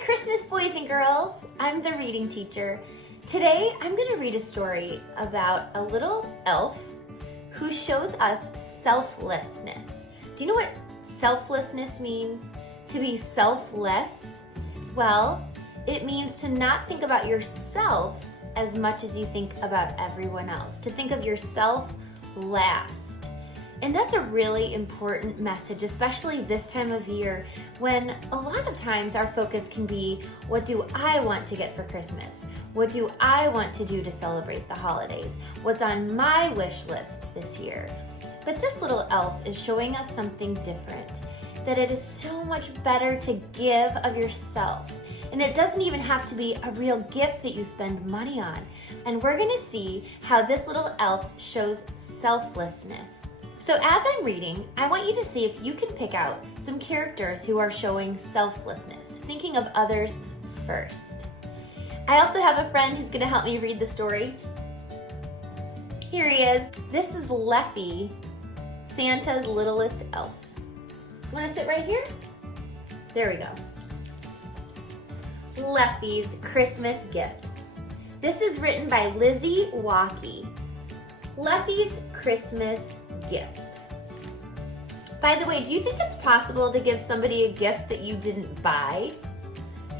Merry Christmas, boys and girls. I'm the reading teacher. Today, I'm going to read a story about a little elf who shows us selflessness. Do you know what selflessness means? To be selfless? Well, it means to not think about yourself as much as you think about everyone else. To think of yourself last. And that's a really important message, especially this time of year when a lot of times our focus can be, what do I want to get for Christmas? What do I want to do to celebrate the holidays? What's on my wish list this year? But this little elf is showing us something different, that it is so much better to give of yourself. And it doesn't even have to be a real gift that you spend money on. And we're gonna see how this little elf shows selflessness. So as I'm reading, I want you to see if you can pick out some characters who are showing selflessness, thinking of others first. I also have a friend who's gonna help me read the story. Here he is. This is Leffy, Santa's littlest elf. Wanna sit right here? There we go. Leffy's Christmas gift. This is written by Lizzie Walkley. Leffy's Christmas gift. By the way, do you think it's possible to give somebody a gift that you didn't buy?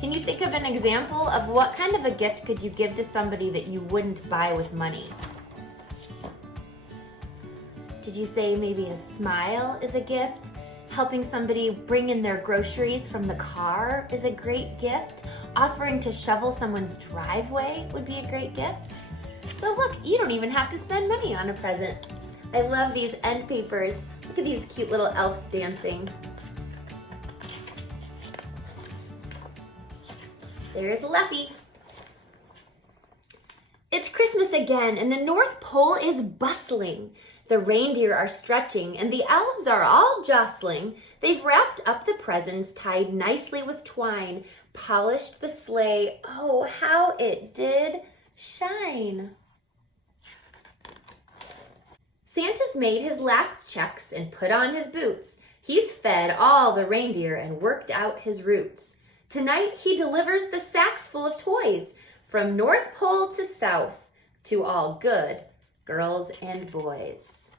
Can you think of an example of what kind of a gift could you give to somebody that you wouldn't buy with money? Did you say maybe a smile is a gift? Helping somebody bring in their groceries from the car is a great gift. Offering to shovel someone's driveway would be a great gift. So look, you don't even have to spend money on a present. I love these end papers. Look at these cute little elves dancing. There's Leffy. It's Christmas again, and the North Pole is bustling. The reindeer are stretching, and the elves are all jostling. They've wrapped up the presents, tied nicely with twine, polished the sleigh. Oh, how it did shine. Santa's made his last checks and put on his boots. He's fed all the reindeer and worked out his roots. Tonight he delivers the sacks full of toys from North Pole to South to all good girls and boys.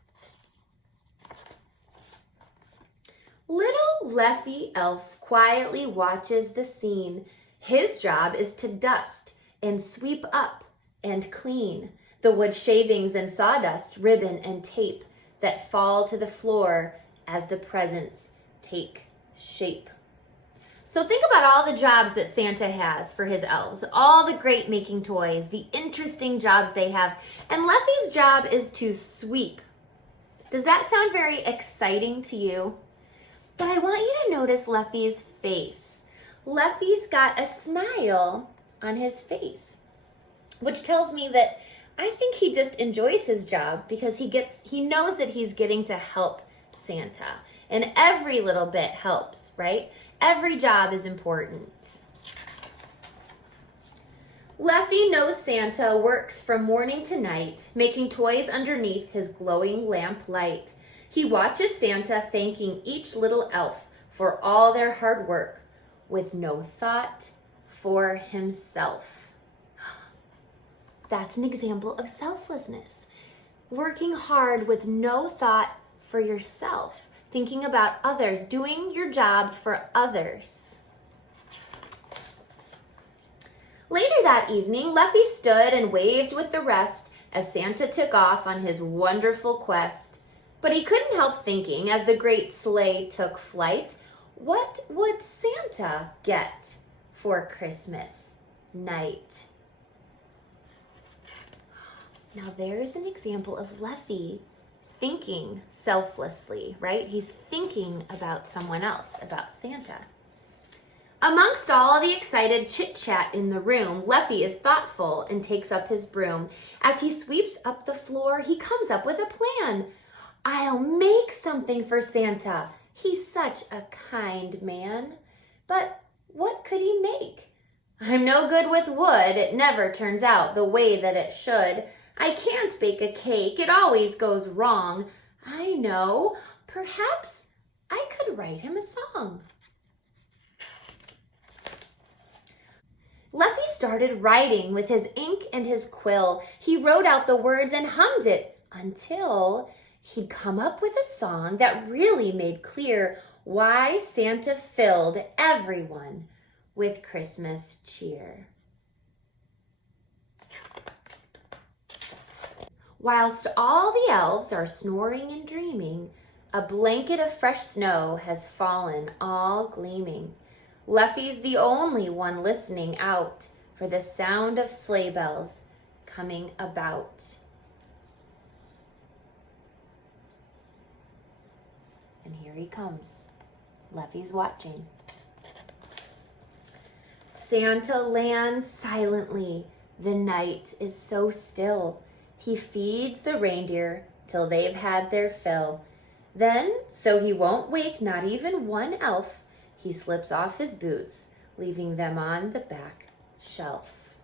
Little Leffy elf quietly watches the scene. His job is to dust and sweep up and clean the wood shavings and sawdust, ribbon and tape that fall to the floor as the presents take shape. So think about all the jobs that Santa has for his elves, all the great making toys, the interesting jobs they have, and Leffy's job is to sweep. Does that sound very exciting to you? But I want you to notice Leffy's face. Leffy's got a smile on his face, which tells me that I think he just enjoys his job because he knows that he's getting to help Santa. And every little bit helps, right? Every job is important. Leffy knows Santa works from morning to night, making toys underneath his glowing lamp light. He watches Santa thanking each little elf for all their hard work with no thought for himself. That's an example of selflessness. Working hard with no thought for yourself, thinking about others, doing your job for others. Later that evening, Leffy stood and waved with the rest as Santa took off on his wonderful quest. But he couldn't help thinking as the great sleigh took flight, what would Santa get for Christmas night? Now there's an example of Leffy thinking selflessly, right? He's thinking about someone else, about Santa. Amongst all the excited chit-chat in the room, Leffy is thoughtful and takes up his broom. As he sweeps up the floor, he comes up with a plan. I'll make something for Santa. He's such a kind man. But what could he make? I'm no good with wood. It never turns out the way that it should. I can't bake a cake. It always goes wrong. I know. Perhaps I could write him a song. Leffy started writing with his ink and his quill. He wrote out the words and hummed it until he'd come up with a song that really made clear why Santa filled everyone with Christmas cheer. Whilst all the elves are snoring and dreaming, a blanket of fresh snow has fallen, all gleaming. Leffy's the only one listening out for the sound of sleigh bells coming about. And here he comes. Leffy's watching. Santa lands silently. The night is so still. He feeds the reindeer till they've had their fill. Then, so he won't wake not even one elf, he slips off his boots, leaving them on the back shelf.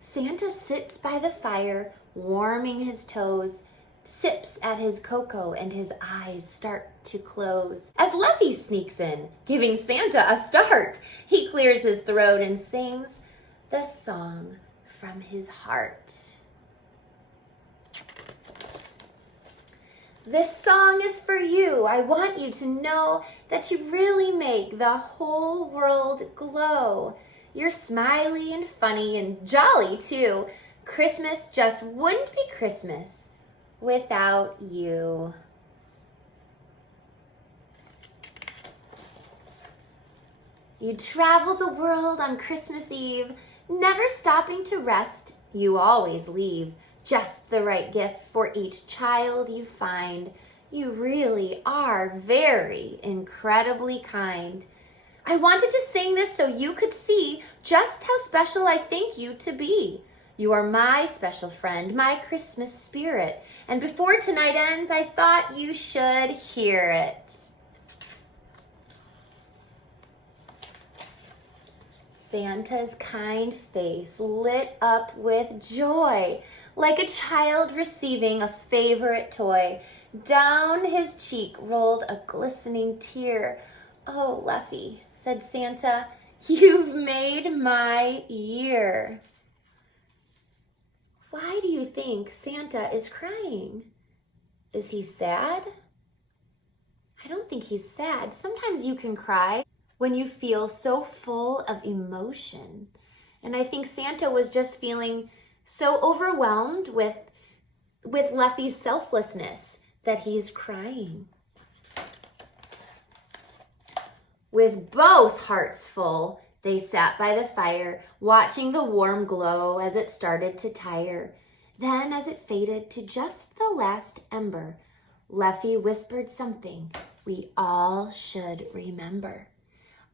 Santa sits by the fire, warming his toes, sips at his cocoa, and his eyes start to close. As Leffy sneaks in, giving Santa a start, he clears his throat and sings the song from his heart. This song is for you. I want you to know that you really make the whole world glow. You're smiley and funny and jolly too. Christmas just wouldn't be Christmas without you. You travel the world on Christmas Eve, never stopping to rest. You always leave just the right gift for each child you find. You really are very incredibly kind. I wanted to sing this so you could see just how special I think you to be. You are my special friend, my Christmas spirit. And before tonight ends, I thought you should hear it. Santa's kind face lit up with joy, like a child receiving a favorite toy. Down his cheek rolled a glistening tear. "Oh, Leffy," said Santa, "you've made my year." Why do you think Santa is crying? Is he sad? I don't think he's sad. Sometimes you can cry when you feel so full of emotion. And I think Santa was just feeling so overwhelmed with Leffy's selflessness that he's crying. With both hearts full, they sat by the fire, watching the warm glow as it started to tire. Then, as it faded to just the last ember, Leffy whispered something we all should remember.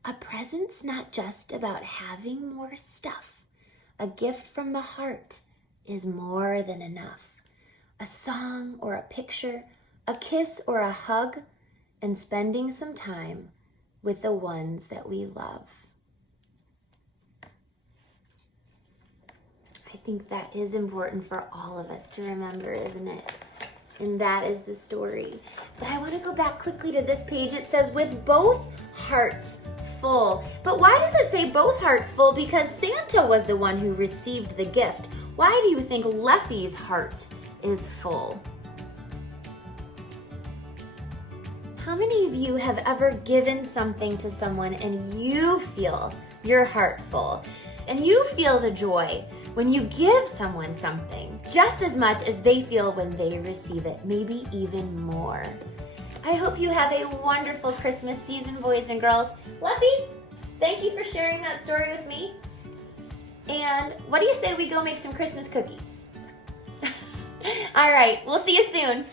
A present's not just about having more stuff. A gift from the heart is more than enough. A song or a picture, a kiss or a hug, and spending some time with the ones that we love. I think that is important for all of us to remember, isn't it? And that is the story. But I want to go back quickly to this page. It says, with both hearts full. But why does it say both hearts full? Because Santa was the one who received the gift. Why do you think Leffy's heart is full? How many of you have ever given something to someone and you feel your heart full? And you feel the joy when you give someone something just as much as they feel when they receive it, maybe even more. I hope you have a wonderful Christmas season, boys and girls. Leffy, thank you for sharing that story with me. And what do you say we go make some Christmas cookies? All right, we'll see you soon.